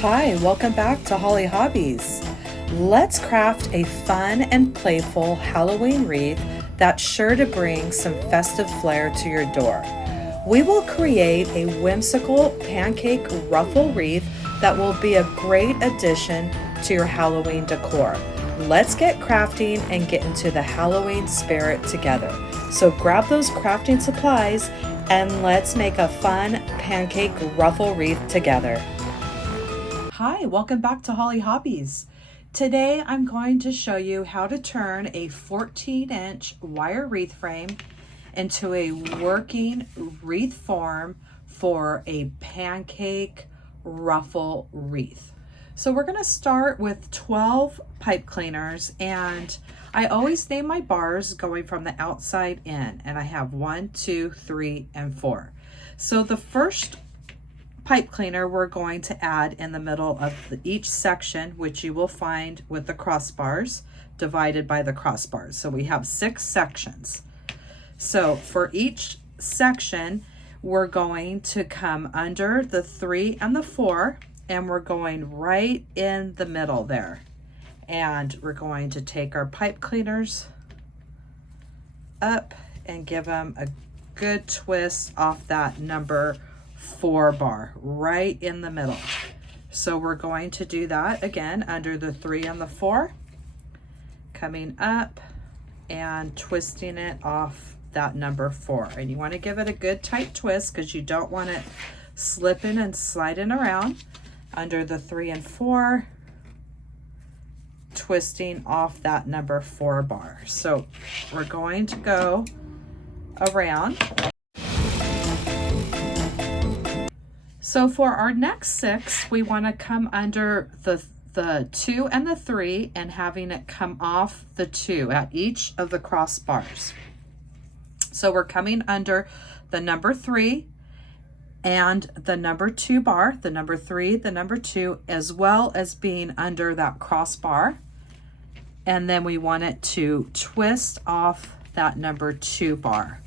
Hi, welcome back to Hollie Hobbies. Let's craft a fun and playful Halloween wreath that's sure to bring some festive flair to your door. We will create a whimsical pancake ruffle wreath that will be a great addition to your Halloween decor. Let's get crafting and get into the Halloween spirit together. So grab those crafting supplies and let's make a fun pancake ruffle wreath together. Hi, welcome back to Hollie Hobbies. Today I'm going to show you how to turn a 14-inch wire wreath frame into a working wreath form for a pancake ruffle wreath. So we're going to start with 12 pipe cleaners, and I always name my bars going from the outside in, and I have 1, 2, 3, and 4. So the first pipe cleaner we're going to add in the middle of each section, which you will find with the crossbars divided by the crossbars. So we have 6 sections. So for each section, we're going to come under the 3 and the 4, and we're going right in the middle there. And we're going to take our pipe cleaners up and give them a good twist off that number 4 bar right in the middle. So we're going to do that again under the 3 and the 4, coming up and twisting it off that number 4. And you want to give it a good tight twist because you don't want it slipping and sliding around. Under the 3 and 4, twisting off that number 4 bar. So we're going to go around. So for our next 6, we want to come under the 2 and the 3 and having it come off the 2 at each of the crossbars. So we're coming under the number 3 and the number 2 bar, the number 3, the number 2, as well as being under that crossbar. And then we want it to twist off that number 2 bar.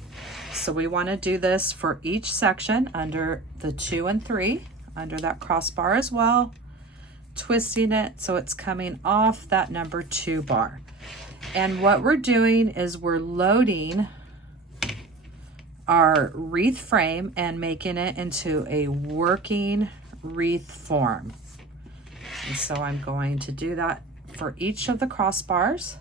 So we want to do this for each section under the 2 and 3, under that crossbar as well, twisting it so it's coming off that number 2 bar. And what we're doing is we're loading our wreath frame and making it into a working wreath form. And so I'm going to do that for each of the crossbars.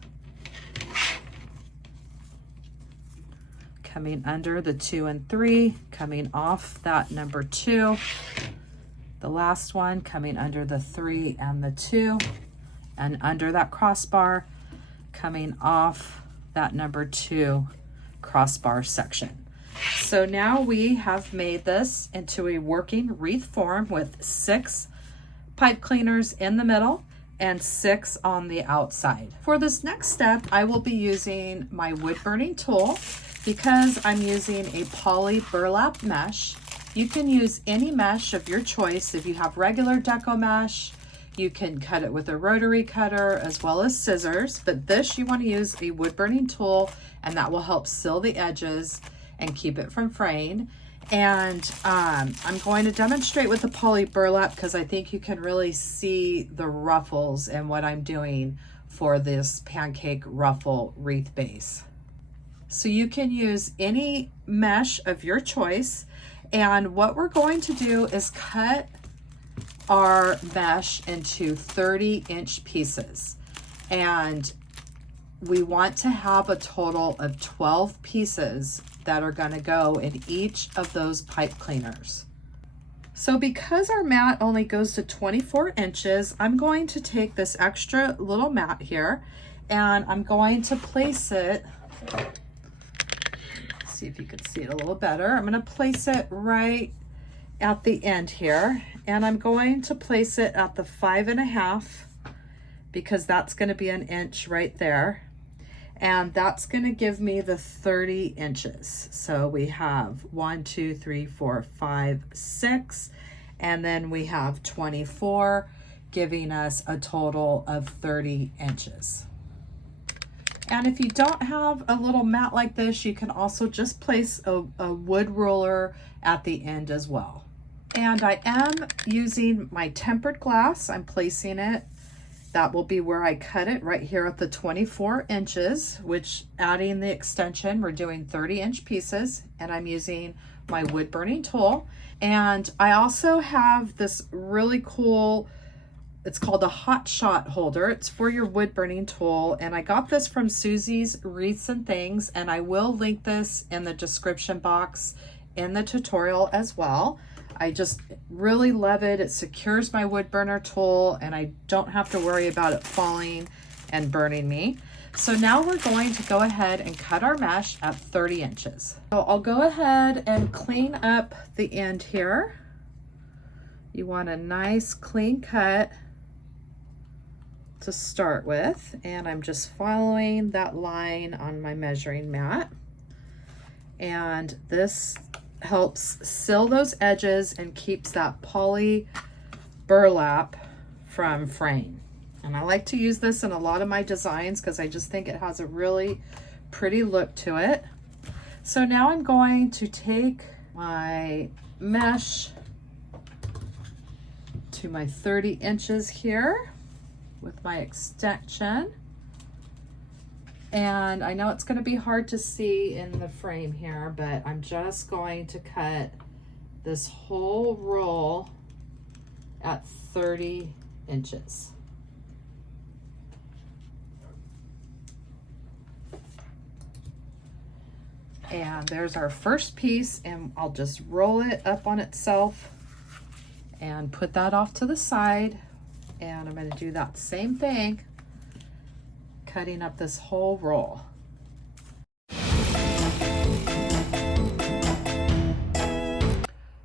Coming under the 2 and 3, coming off that number 2. The last one coming under the 3 and the 2, and under that crossbar, coming off that number 2 crossbar section. So now we have made this into a working wreath form with 6 pipe cleaners in the middle and 6 on the outside. For this next step, I will be using my wood burning tool because I'm using a poly burlap mesh. You can use any mesh of your choice. If you have regular Deco mesh, you can cut it with a rotary cutter as well as scissors, but this you want to use a wood burning tool, and that will help seal the edges and keep it from fraying. And I'm going to demonstrate with the poly burlap because I think you can really see the ruffles and what I'm doing for this pancake ruffle wreath base. So you can use any mesh of your choice. And what we're going to do is cut our mesh into 30-inch pieces. And we want to have a total of 12 pieces that are going to go in each of those pipe cleaners. So because our mat only goes to 24 inches, I'm going to take this extra little mat here and I'm going to place it, see if you can see it a little better. I'm going to place it right at the end here, and I'm going to place it at the 5.5 because that's going to be an inch right there. And that's going to give me the 30 inches. So we have 1, 2, 3, 4, 5, 6, and then we have 24, giving us a total of 30 inches. And if you don't have a little mat like this, you can also just place a wood ruler at the end as well. And I am using my tempered glass. I'm placing it. That will be where I cut it, right here at the 24 inches, which adding the extension, we're doing 30-inch pieces, and I'm using my wood burning tool. And I also have this really cool, it's called a hot shot holder. It's for your wood burning tool. And I got this from Susie's Wreaths and Things, and I will link this in the description box in the tutorial as well. I just really love it. It secures my wood burner tool and I don't have to worry about it falling and burning me. So now we're going to go ahead and cut our mesh at 30 inches. So I'll go ahead and clean up the end here. You want a nice clean cut to start with. And I'm just following that line on my measuring mat. And this helps seal those edges and keeps that poly burlap from fraying. And I like to use this in a lot of my designs because I just think it has a really pretty look to it. So now I'm going to take my mesh to my 30 inches here with my extension. And I know it's going to be hard to see in the frame here, but I'm just going to cut this whole roll at 30 inches. And there's our first piece, and I'll just roll it up on itself and put that off to the side. And I'm going to do that same thing, cutting up this whole roll.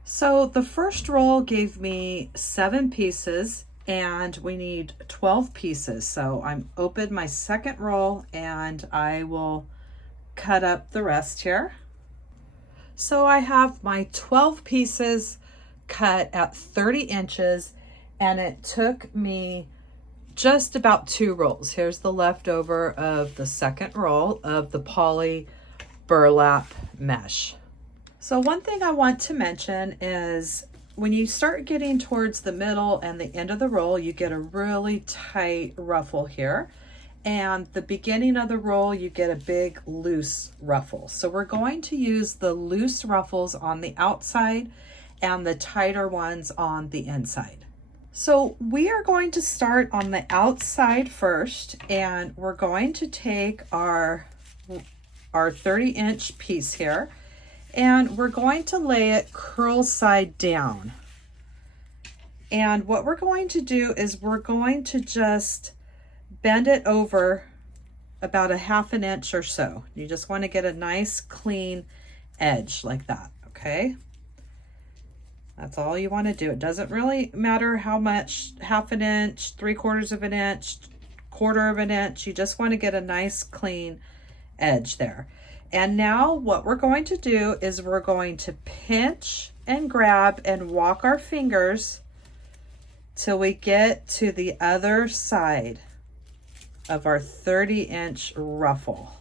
So the first roll gave me 7 pieces and we need 12 pieces. So I'm open my second roll and I will cut up the rest here. So I have my 12 pieces cut at 30 inches and it took me just about 2 rolls. Here's the leftover of the second roll of the poly burlap mesh. So one thing I want to mention is when you start getting towards the middle and the end of the roll, you get a really tight ruffle here. And the beginning of the roll, you get a big loose ruffle. So we're going to use the loose ruffles on the outside and the tighter ones on the inside. So we are going to start on the outside first, and we're going to take our 30-inch piece here, and we're going to lay it curl side down. And what we're going to do is we're going to just bend it over about a 1/2 inch or so. You just want to get a nice clean edge like that, okay? That's all you want to do. It doesn't really matter how much, 1/2 inch, 3/4 inch, 1/4 inch. You just want to get a nice clean edge there. And now what we're going to do is we're going to pinch and grab and walk our fingers till we get to the other side of our 30-inch ruffle.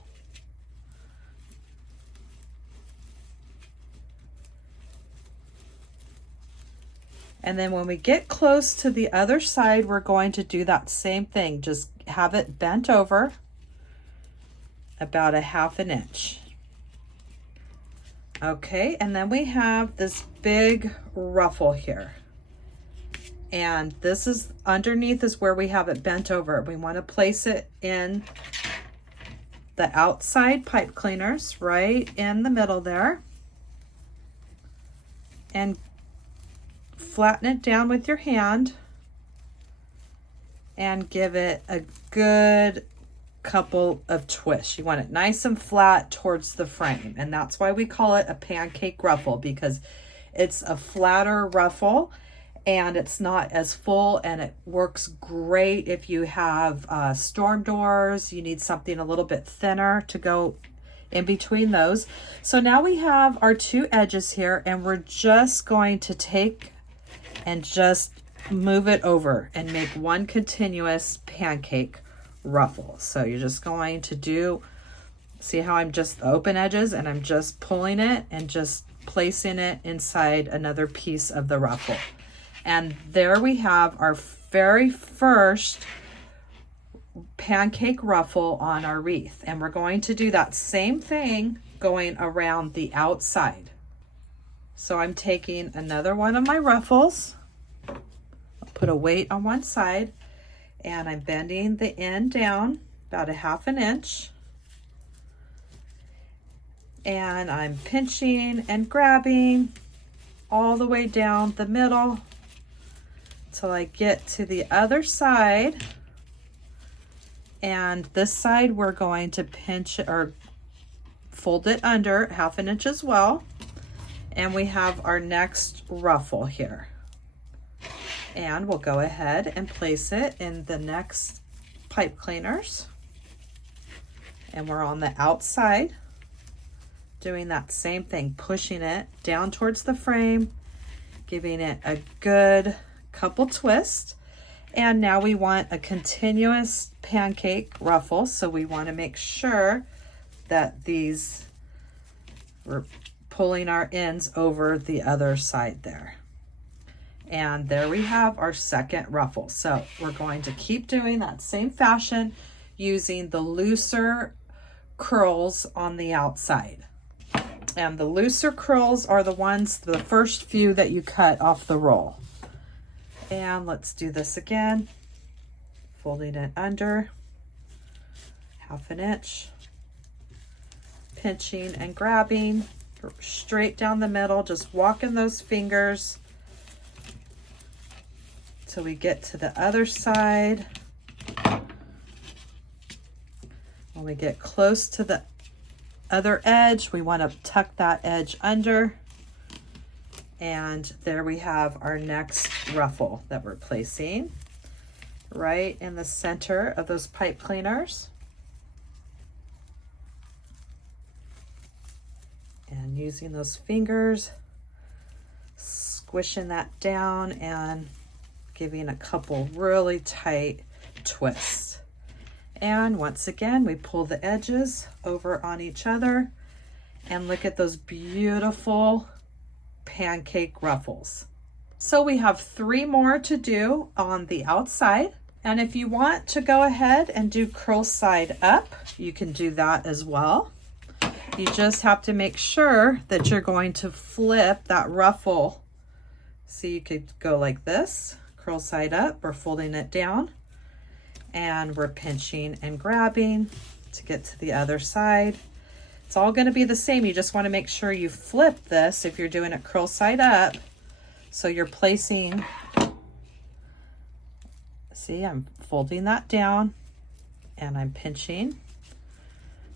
And then when we get close to the other side, we're going to do that same thing. Just have it bent over about a 1/2 inch. Okay, and then we have this big ruffle here. And this is underneath is where we have it bent over. We want to place it in the outside pipe cleaners, right in the middle there. And flatten it down with your hand and give it a good couple of twists. You want it nice and flat towards the frame, and that's why we call it a pancake ruffle, because it's a flatter ruffle and it's not as full, and it works great if you have storm doors. You need something a little bit thinner to go in between those. So now we have our 2 edges here, and we're just going to take and just move it over and make one continuous pancake ruffle. So you're just going to do, see how I'm just open edges and I'm just pulling it and just placing it inside another piece of the ruffle. And there we have our very first pancake ruffle on our wreath. And we're going to do that same thing going around the outside. So I'm taking another one of my ruffles, I'll put a weight on one side, and I'm bending the end down about a 1/2 inch. And I'm pinching and grabbing all the way down the middle till I get to the other side. And this side we're going to pinch or fold it under 1/2 inch as well. And we have our next ruffle here. And we'll go ahead and place it in the next pipe cleaners. And we're on the outside, doing that same thing, pushing it down towards the frame, giving it a good couple twists. And now we want a continuous pancake ruffle, so we want to make sure that we're pulling our ends over the other side there. And there we have our second ruffle. So we're going to keep doing that same fashion using the looser curls on the outside. And the looser curls are the ones, the first few that you cut off the roll. And let's do this again. Folding it under 1/2 inch, pinching and grabbing straight down the middle, just walking those fingers till we get to the other side. When we get close to the other edge, we want to tuck that edge under. And there we have our next ruffle that we're placing right in the center of those pipe cleaners. And using those fingers, squishing that down and giving a couple really tight twists. And once again, we pull the edges over on each other and look at those beautiful pancake ruffles. So we have 3 more to do on the outside. And if you want to go ahead and do curl side up, you can do that as well. You just have to make sure that you're going to flip that ruffle. So you could go like this, curl side up, we're folding it down, and we're pinching and grabbing to get to the other side. It's all going to be the same. You just want to make sure you flip this if you're doing it curl side up. So you're placing, see, I'm folding that down and I'm pinching.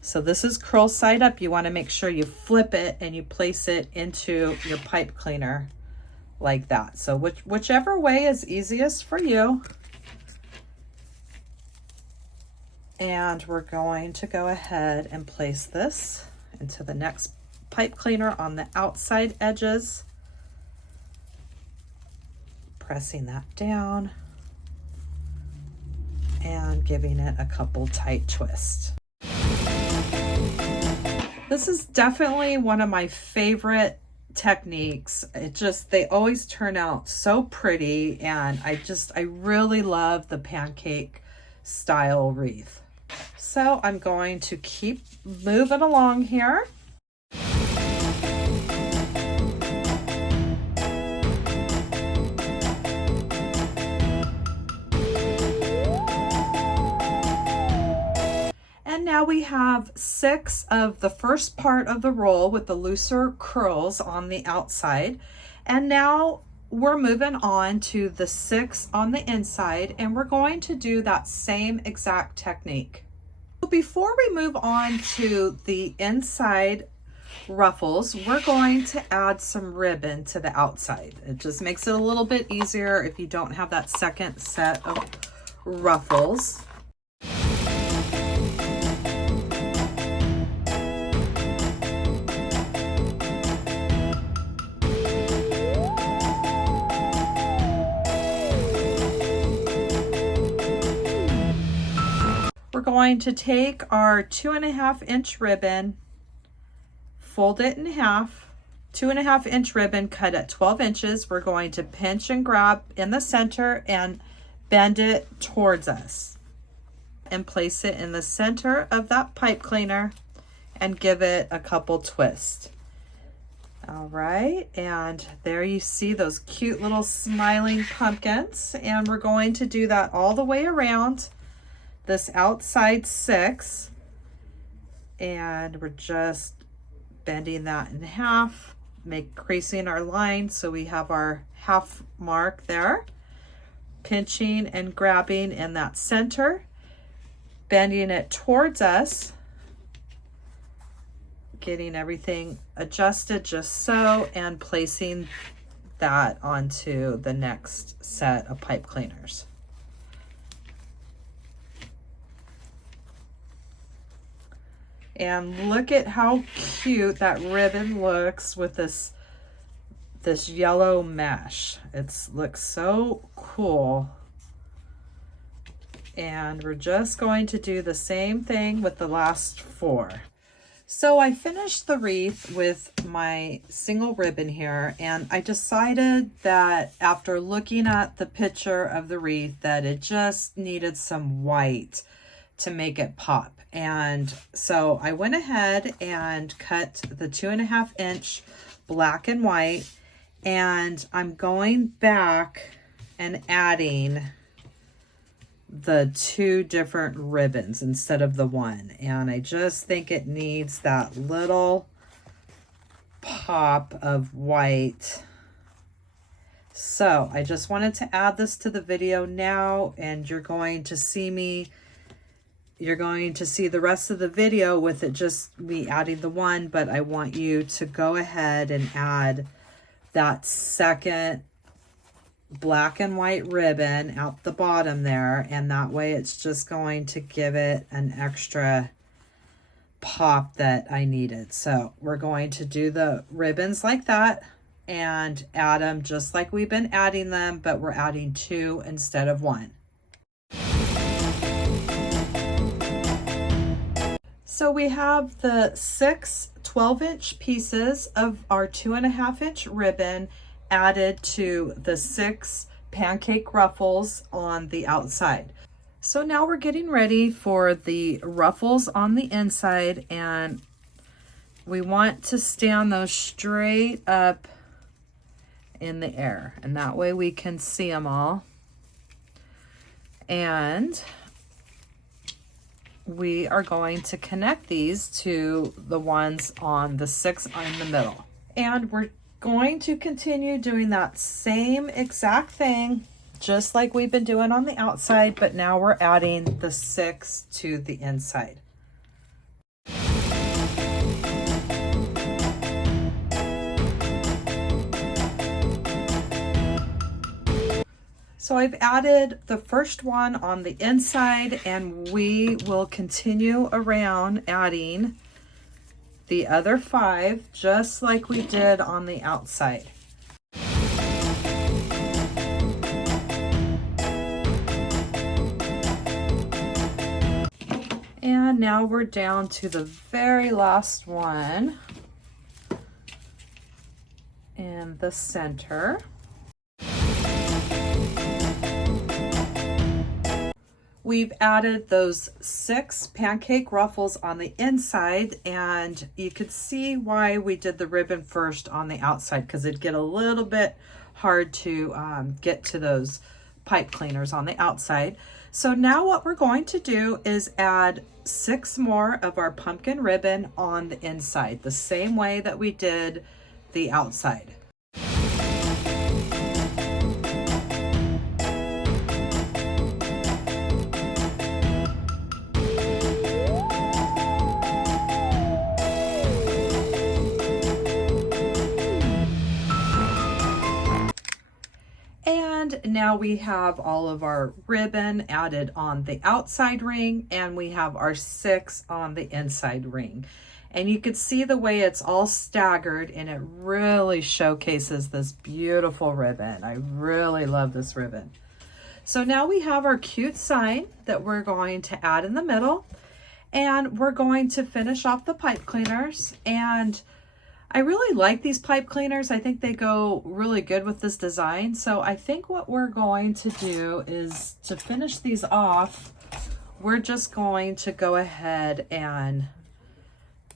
So this is curl side up. You want to make sure you flip it and you place it into your pipe cleaner like that. So whichever way is easiest for you. And we're going to go ahead and place this into the next pipe cleaner on the outside edges. Pressing that down and giving it a couple tight twists. This is definitely one of my favorite techniques. They always turn out so pretty, and I really love the pancake style wreath. So I'm going to keep moving along here. And now we have 6 of the first part of the roll with the looser curls on the outside. And now we're moving on to the 6 on the inside, and we're going to do that same exact technique. Before we move on to the inside ruffles, we're going to add some ribbon to the outside. It just makes it a little bit easier if you don't have that second set of ruffles. We're going to take our 2.5 inch ribbon, fold it in half 2.5 inch ribbon cut at 12 inches. We're going to pinch and grab in the center and bend it towards us and place it in the center of that pipe cleaner and give it a couple twists. All right, and there you see those cute little smiling pumpkins, and we're going to do that all the way around this outside 6, and we're just bending that in half, creasing our line so we have our half mark there, pinching and grabbing in that center, bending it towards us, getting everything adjusted just so, and placing that onto the next set of pipe cleaners. And look at how cute that ribbon looks with this yellow mesh. It looks so cool. And we're just going to do the same thing with the last 4. So I finished the wreath with my single ribbon here, and I decided that after looking at the picture of the wreath that it just needed some white to make it pop. And so I went ahead and cut the 2.5-inch black and white, and I'm going back and adding the 2 different ribbons instead of the 1, and I just think it needs that little pop of white. So I just wanted to add this to the video now, and you're going to see the rest of the video with it just me adding the 1, but I want you to go ahead and add that second black and white ribbon out the bottom there, and that way it's just going to give it an extra pop that I needed. So we're going to do the ribbons like that and add them just like we've been adding them, but we're adding 2 instead of 1. So we have the 6 12-inch pieces of our 2.5-inch ribbon added to the 6 pancake ruffles on the outside. So now we're getting ready for the ruffles on the inside, and we want to stand those straight up in the air, and that way we can see them all. And we are going to connect these to the ones on the 6 in the middle. And we're going to continue doing that same exact thing, just like we've been doing on the outside, but now we're adding the 6 to the inside. So I've added the first one on the inside, and we will continue around adding the other 5 just like we did on the outside. And now we're down to the very last one in the center. We've added those 6 pancake ruffles on the inside, and you could see why we did the ribbon first on the outside, because it'd get a little bit hard to get to those pipe cleaners on the outside. So now what we're going to do is add 6 more of our pumpkin ribbon on the inside, the same way that we did the outside. And now we have all of our ribbon added on the outside ring, and we have our 6 on the inside ring. And you can see the way it's all staggered, and it really showcases this beautiful ribbon. I really love this ribbon. So now we have our cute sign that we're going to add in the middle, and we're going to finish off the pipe cleaners. And I really like these pipe cleaners. I think they go really good with this design. So I think what we're going to do is to finish these off, we're just going to go ahead and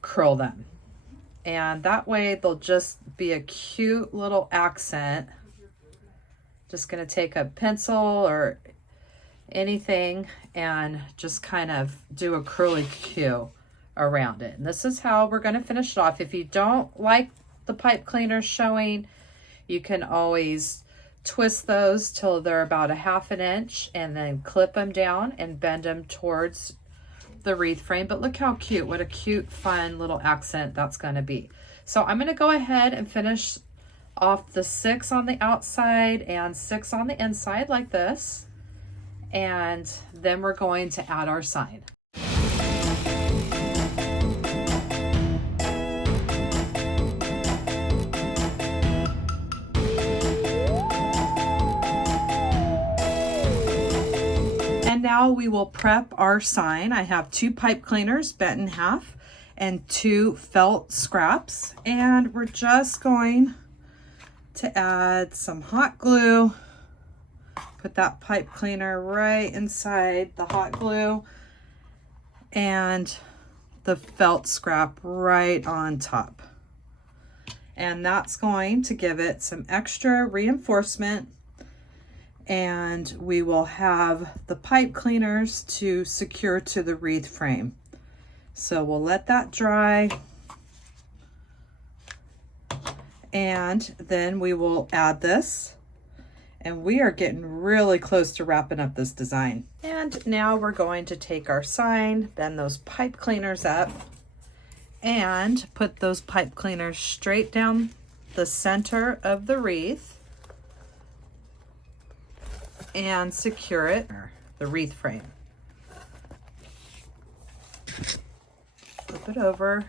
curl them. And that way they'll just be a cute little accent. Just gonna take a pencil or anything and just kind of do a curly Q around it. And this is how we're going to finish it off. If you don't like the pipe cleaners showing, you can always twist those till they're about a 1/2 inch and then clip them down and bend them towards the wreath frame. But look how cute, what a cute, fun little accent that's going to be. So I'm going to go ahead and finish off the 6 on the outside and 6 on the inside like this. And then we're going to add our sign. And now we will prep our sign. I have 2 pipe cleaners bent in half and 2 felt scraps. And we're just going to add some hot glue. Put that pipe cleaner right inside the hot glue and the felt scrap right on top. And that's going to give it some extra reinforcement, and we will have the pipe cleaners to secure to the wreath frame. So we'll let that dry, and then we will add this. And we are getting really close to wrapping up this design. And now we're going to take our sign, bend those pipe cleaners up, and put those pipe cleaners straight down the center of the wreath and secure it, the wreath frame. Flip it over,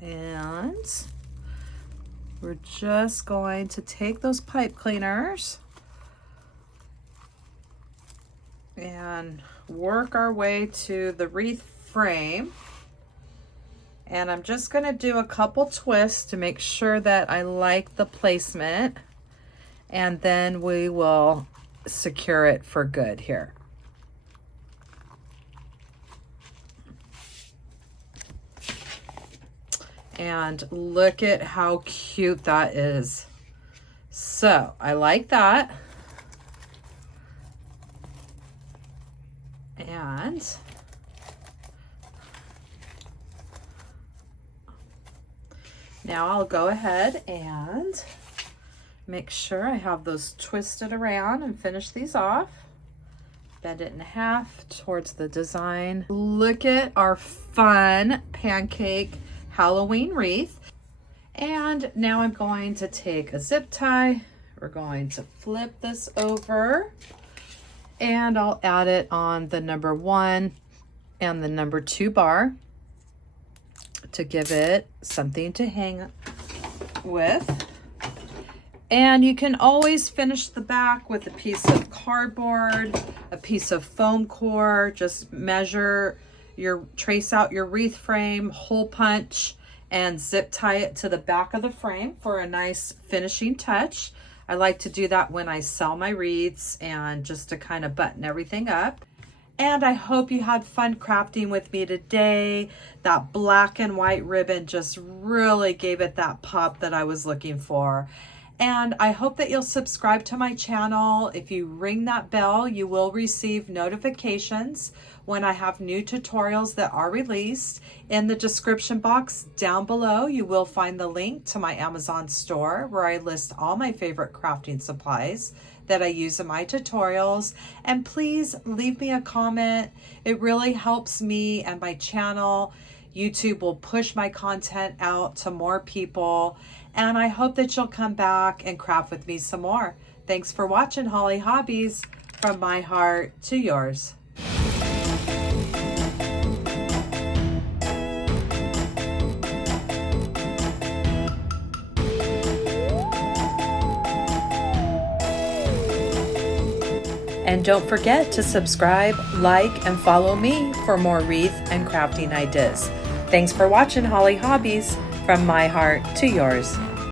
and we're just going to take those pipe cleaners and work our way to the wreath frame. And I'm just going to do a couple twists to make sure that I like the placement. And then we will secure it for good here. And look at how cute that is. So I like that. And now I'll go ahead and make sure I have those twisted around and finish these off. Bend it in half towards the design. Look at our fun pancake Halloween wreath. And now I'm going to take a zip tie. We're going to flip this over and I'll add it on the number 1 and the number 2 bar to give it something to hang with. And you can always finish the back with a piece of cardboard, a piece of foam core. Just trace out your wreath frame, hole punch, and zip tie it to the back of the frame for a nice finishing touch. I like to do that when I sell my wreaths and just to kind of button everything up. And I hope you had fun crafting with me today. That black and white ribbon just really gave it that pop that I was looking for. And I hope that you'll subscribe to my channel. If you ring that bell, you will receive notifications when I have new tutorials that are released. In the description box down below, you will find the link to my Amazon store where I list all my favorite crafting supplies that I use in my tutorials. And please leave me a comment. It really helps me and my channel. YouTube will push my content out to more people. And I hope that you'll come back and craft with me some more. Thanks for watching Hollie Hobbies, from my heart to yours. And don't forget to subscribe, like, and follow me for more wreath and crafting ideas. Thanks for watching Hollie Hobbies, from my heart to yours.